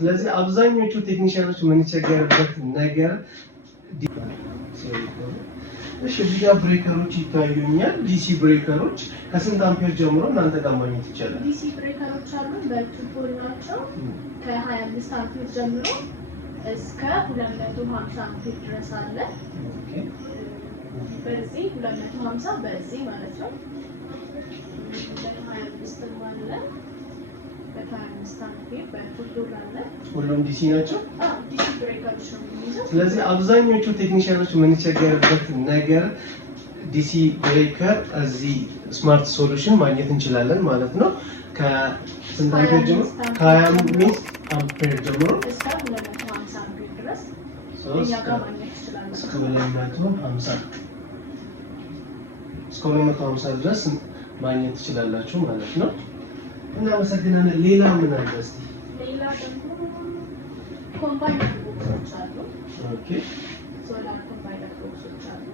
ስለዚህ አብዛኞቹ ቴክኒሻኖች የምንቸገርበት ነገር እሺ እዚህ ጋር ብሬከሮች ይታዩኛል ዲሲ ብሬከሮች ከስንት አምፔር ጀምሮ እናንተ ጋር ማግኘት ይችላል ዲሲ ብሬከሮች አሉ በቱቦል ናቸው ከ25 አምፔር ጀምሮ እስከ 250 አምፔር ድረስ አለ በዚህ 250 በዚህ ማለት ነው 25 ማለት በ25 አምፔር በቱቦል አለ ሁሉም ዲሲ ናቸው ዲሲ ብሬከሮች ነው የሚይዘው ስለዚህ አብዛኞቹ ቴክኒሻኖች የምንቸገርበት ነገር ዲሲ ብሬከር እዚህ ስማርት ሶሉሽን ማግኘት እንችላለን ማለት ነው ከስንት አምፔር ጀምሮ ከ25 አምፔር ጀምሮ እስከ 250 አምፔር ድረስ እኛ ጋር ማግኘት ይችላል እስከ 250 ድረስ ማግኘት ትችላላችሁ ማለት ነው እናመሰግናለን ሌላ ምን አለ እስቲ ሌላ ደግሞ ኮምባይነር ቦክሶች አሉ ኦኬ ሶላር ኮምባይነር ቦክሶች አሉ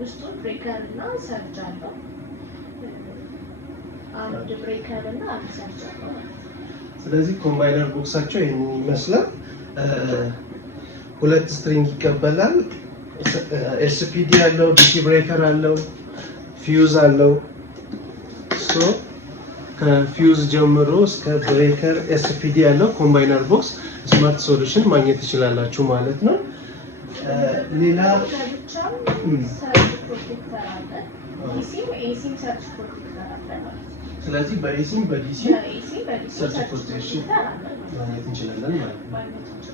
ውስጡ ብሬከር እና ሰርጅ አለው አንድ ብሬከር እና አንድ ሰርጅ አለው ስለዚህ ኮምባይነር ቦክሳቸው ይሄን ይመስላል ሁለት ስትሪንግ ይቀበላል ኤስፒዲ አለው ዲሲ ብሬከር አለው ፊውዝ አለው ሶ ከፊውዝ ጀምሮ እስከ ብሬከር ኤስፒዲ ያለው ኮምባይነር ቦክስ ስማርት ሶሉሽን ማግኘት ይችላልላችሁ ማለት ነው ሌላ ሰርጅ ፕሮቴክተር አለ ዲሲም ኤሲም ሰርጅ ፕሮቴክተር አለ ስለዚህ በኤሲም በዲሲ በኤሲ በዲሲ ሰርጅ ፕሮቴክሽን ማግኘት እንችላለን ማለት ነው